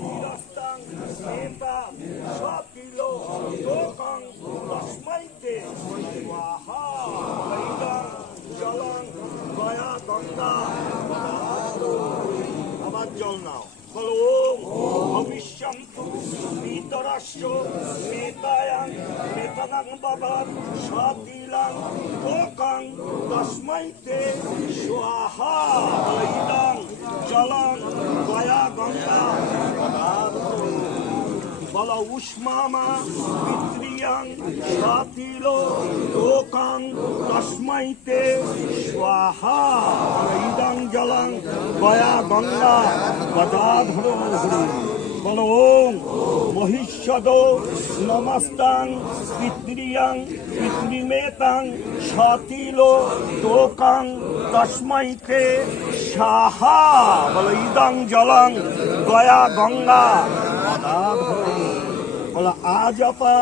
নিরস্তাং নেতা সকিলো লোকং তস্মাইতে স্বাহা ইদং জলং গয়া গঙ্গা আবার জল নাও বলো ওম ভবিষ্যন্তু পিতরাস্য নেতায়াং নেতানাং বাবার সতিলাং লোকং তস্মাইতে স্বাহা ইদং জলং গয়া গঙ্গা বলো উষ্মামা পিতৃয়াং সতিলো লোকং তস্মাইতে স্বাহা ইদং জলং গয়া গঙ্গা গদাধর বলো ওম মহিষ্যদ নমস্তাং পিতৃয়াং পিতৃমেতাং সতিলো লোকং তস্মাইতে স্বাহা বলো ইদং জলং গয়া গঙ্গা গদাধর বলো আজপা